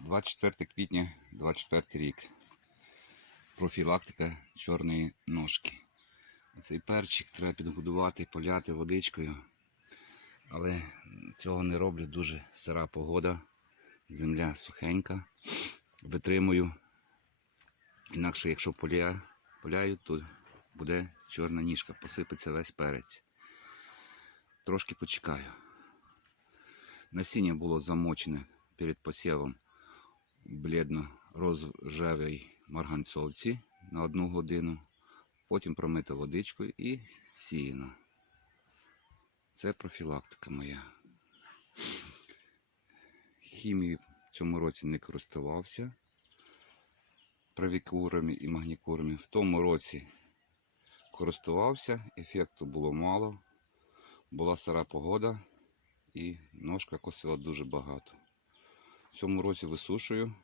24 квітня 24 рік. Профілактика чорної ножки. Цей перчик треба підгодувати, поляти водичкою. Але цього не роблю. Дуже сира погода. Земля сухенька. Витримую. Інакше, якщо поля, поляю, то буде чорна ніжка, посипеться весь перець. Трошки почекаю. Насіння було замочене перед посівом бледно-розжевій марганцовці на одну годину. Потім промито водичкою і сіяно. Це профілактика моя. Хімією в цьому році не користувався правікурами і магнікурами. В тому році користувався, ефекту було мало. Була сира погода і ножка косила дуже багато. В цьому році висушую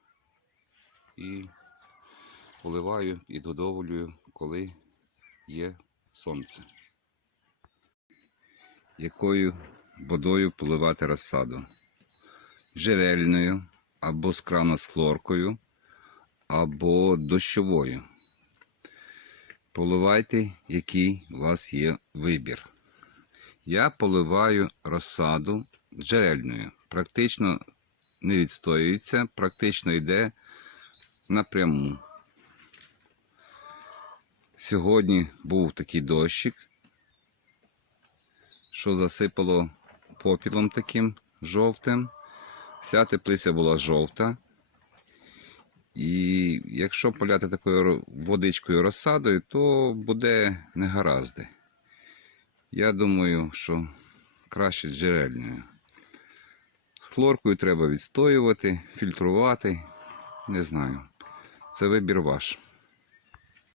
і поливаю і додоволюю, коли є сонце. Якою водою поливати розсаду? Джерельною або з крана з хлоркою, або дощовою. Поливайте, який у вас є вибір. Я поливаю розсаду джерельною. Практично не відстоюється, практично йде напряму. Сьогодні був такий дощик, що засипало попілом таким жовтим. Вся теплиця була жовта. І якщо поляти такою водичкою розсадою, то буде негаразди. Я думаю, що краще джерельною. Хлоркою треба відстоювати, фільтрувати. Не знаю. Це вибір ваш.